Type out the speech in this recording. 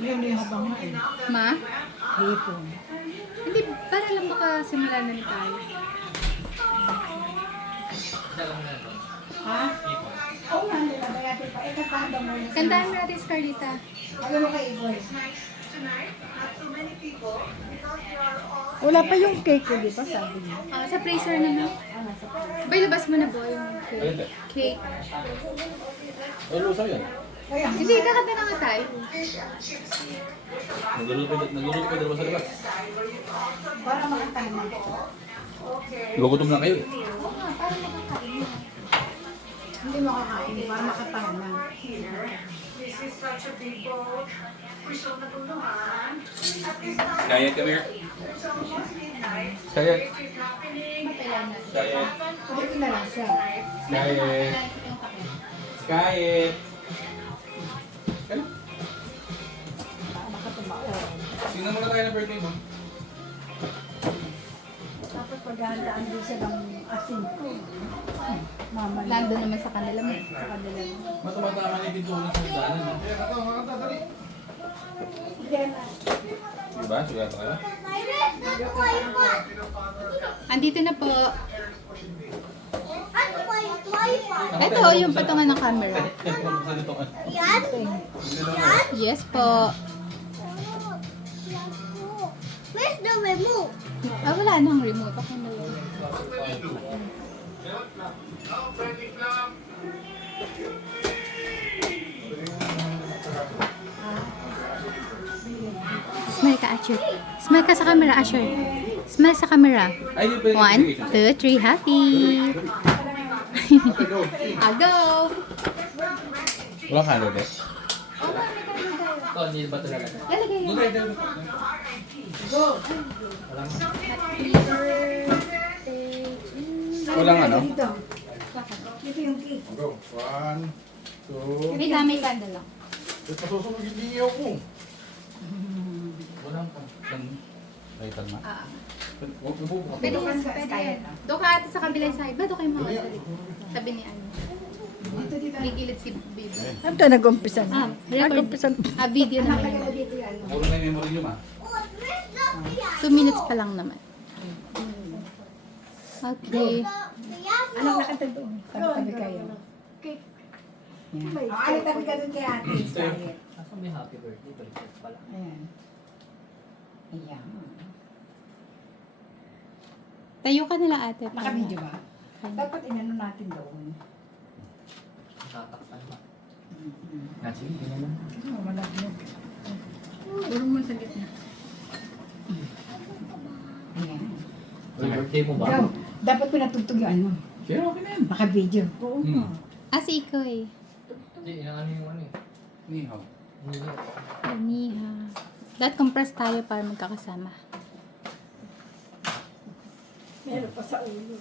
Hindi habang nga eh. Ma? Hipon. Hindi, para lang makasimula na rin tayo. Ha? Oo nga, nila bayatin pa. Eh, kakanda mo yun. Kantahan mo natin, Scarlita. Ano mo kay Iboy? Wala pa yung cake ko, di ba? Sabi niya. Sa freezer na nga. Bay, labas mo na po yung cake. Ano sa yan? Kaya, Hindi, kakanta na nga tayo. Nagluluto pa dalawa sa labas. para makatahan na. Gugutom na kayo eh. Oo nga, para makakain na. Hindi makakain, para makatahan na. Diet kami. Diet. Diet. Pwede na lang siya. Diet. Diet. Ano? Para makatumao. Tingnan muna tayo ng birthday mo. Tapos paghahandaan din siya ng asin ko. Mama niya. Nandun naman sa kanila mo. Sa kanila. Matumatama na yung pintuan sa daanan. Then, Diba? Sigurado kayo? Andito na po. Ano ba yung Wi-Fi? Ito, yung patungan ng camera. Yan? Yes po. Where's the remote? Wala nang remote. Okay na yun. Smile ka, Asher. Smile ka sa camera, Asher. Smile sa camera. Ay, di pwede. 1, 2, 3, happy. Go! Walang kano, de? Lalagay Doon yan. tayo. Walang ano? dito. Dito yung cake. Go. 1, 2. May damay candle lang. Ito masusunog yung dingiyaw ko. Walang ka. Lighter na. Huwag mo bukas. Pwede Doon yan, ka, pwede kaya yan. na. Doon ka ate sa kabilang side. Ba, doon kayo mga sabi ni ano. Dito. May gilid si Bibi. Ano ito nag-umpisa na? Record. Video na Nakagalaw naman. dito yan. Puro na yung memory nyo, ma. Where's the piano? 2 minutes pa lang naman. Okay. Piano? Anong nakanta doon? Tabi-tabi kayo. Cake. Ano tabi ka doon kay ate? Scarlett. Kaso may happy birthday, baliktad pala. Ayan. Ayan. Tayo ka nila ate. Naka-video ba? Dapat inano natin doon. Tatakpan ba? Kasi, tingnan mo. Ano, malaglag. Puro mo sa gitna. Ayan. Uy, birthday mo ba? Ikaw, dapat pinatugtog yung ano. Pero okay na yan. Naka-video. Oo. Hmm. Si Iko eh. Hindi, inaano yung ano eh. Ni hao. Hindi. Aniha. That compress tayo para magkakasama. Meron pa sa ulo.